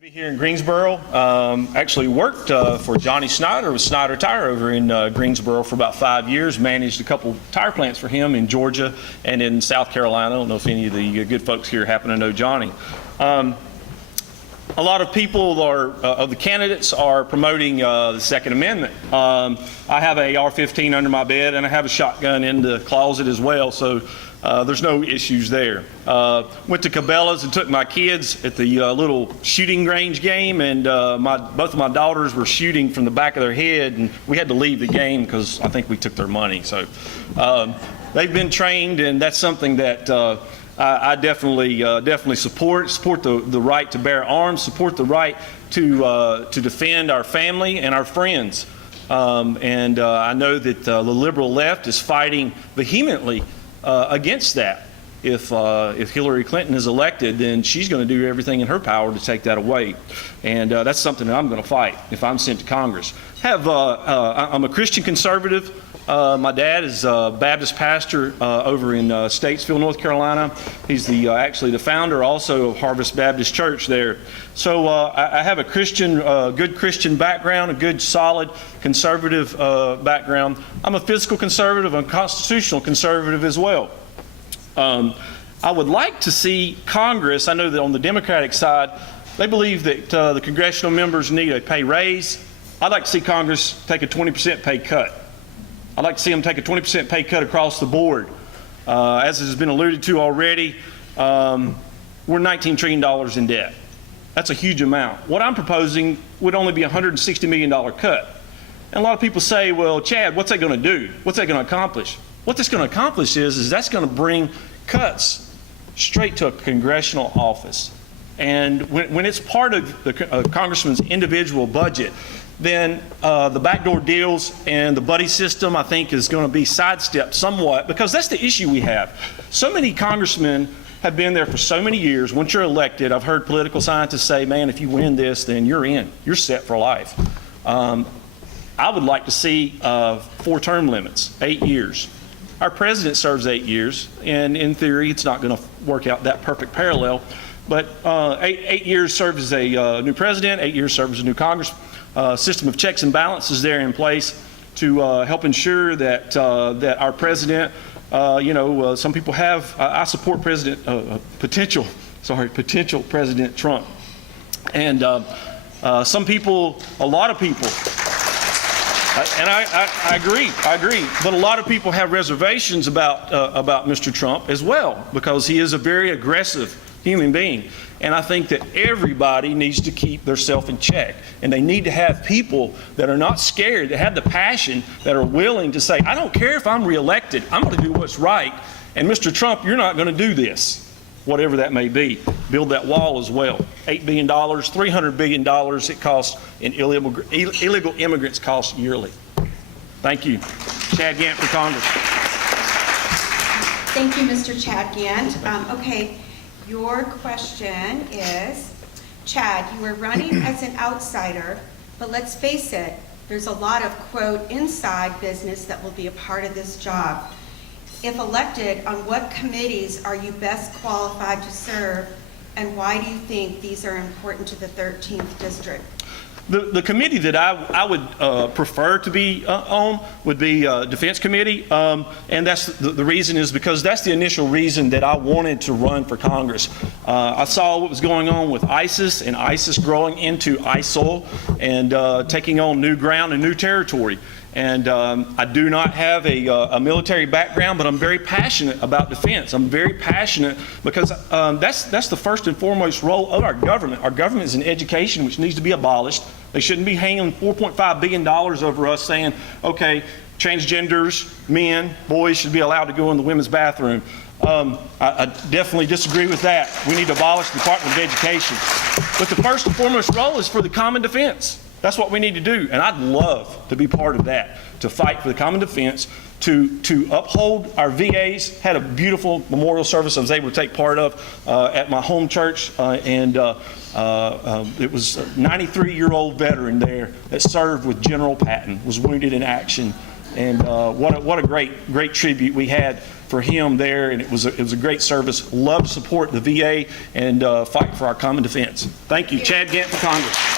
Be here in Greensboro. Actually worked for Johnny Snyder with Snyder Tire over in Greensboro for about 5 years. Managed a couple tire plants for him in Georgia and in South Carolina. I don't know if any of the good folks here happen to know Johnny. A lot of people of the candidates are promoting the Second Amendment. I have a AR-15 under my bed, and I have a shotgun in the closet as well, so there's no issues there. Went to Cabela's and took my kids at the little shooting range game, and both of my daughters were shooting from the back of their head, and we had to leave the game because I think we took their money. So they've been trained, and that's something that I definitely support the right to bear arms, support the right to defend our family and our friends. I know that the liberal left is fighting vehemently against that. If Hillary Clinton is elected, then she's going to do everything in her power to take that away, and that's something that I'm going to fight if I'm sent to Congress. I'm a Christian conservative. My dad is a Baptist pastor over in Statesville, North Carolina. He's actually the founder also of Harvest Baptist Church there. So I have a good Christian background, a good, solid conservative background. I'm a fiscal conservative and constitutional conservative as well. I would like to see Congress, I know that on the Democratic side, they believe that the congressional members need a pay raise. I'd like to see Congress take a 20% pay cut. I'd like to see them take a 20% pay cut across the board. As has been alluded to already, we're $19 trillion in debt. That's a huge amount. What I'm proposing would only be a $160 million cut. And a lot of people say, well, Chad, what's that going to do? What's that going to accomplish? What that's going to accomplish is that's going to bring cuts straight to a congressional office. And when it's part of the congressman's individual budget, then the backdoor deals and the buddy system, I think, is going to be sidestepped somewhat, because that's the issue we have. So many congressmen have been there for so many years. Once you're elected, I've heard political scientists say, man, if you win this, then you're in. You're set for life. I would like to see 4 term limits, 8 years. Our president serves 8 years, and in theory, it's not going to work out that perfect parallel. But 8 years serves as a new president, 8 years serves as a new Congress. System of checks and balances there in place to help ensure that our president, some people have. I support potential President Trump, and some people, a lot of people. And I agree, but a lot of people have reservations about Mr. Trump as well, because he is a very aggressive human being. And I think that everybody needs to keep themselves in check. And they need to have people that are not scared, that have the passion, that are willing to say, I don't care if I'm reelected, I'm going to do what's right. And Mr. Trump, you're not going to do this, whatever that may be. Build that wall as well. $8 billion, $300 billion it costs in illegal immigrants cost yearly. Thank you. Chad Gant for Congress. Thank you, Mr. Chad Gant. Okay, your question is, Chad, you were running as an outsider, but let's face it, there's a lot of, quote, inside business that will be a part of this job. If elected, on what committees are you best qualified to serve, and why do you think these are important to the 13th district? The committee that I would prefer to be on would be Defense Committee, and that's the reason is because that's the initial reason that I wanted to run for Congress. I saw what was going on with ISIS, and ISIS growing into ISIL and taking on new ground and new territory. And I do not have a military background, but I'm very passionate about defense. I'm very passionate because that's the first and foremost role of our government. Our government is an education which needs to be abolished. They shouldn't be hanging $4.5 billion over us saying, okay, transgenders, men, boys should be allowed to go in the women's bathroom. I definitely disagree with that. We need to abolish the Department of Education. But the first and foremost role is for the common defense. That's what we need to do, and I'd love to be part of that, to fight for the common defense, to uphold our VAs. Had a beautiful memorial service I was able to take part of at my home church, and it was a 93-year-old veteran there that served with General Patton, was wounded in action, And what a great tribute we had for him there, and it was a great service. Love to support the VA and fight for our common defense. Thank you, Chad Gant for Congress.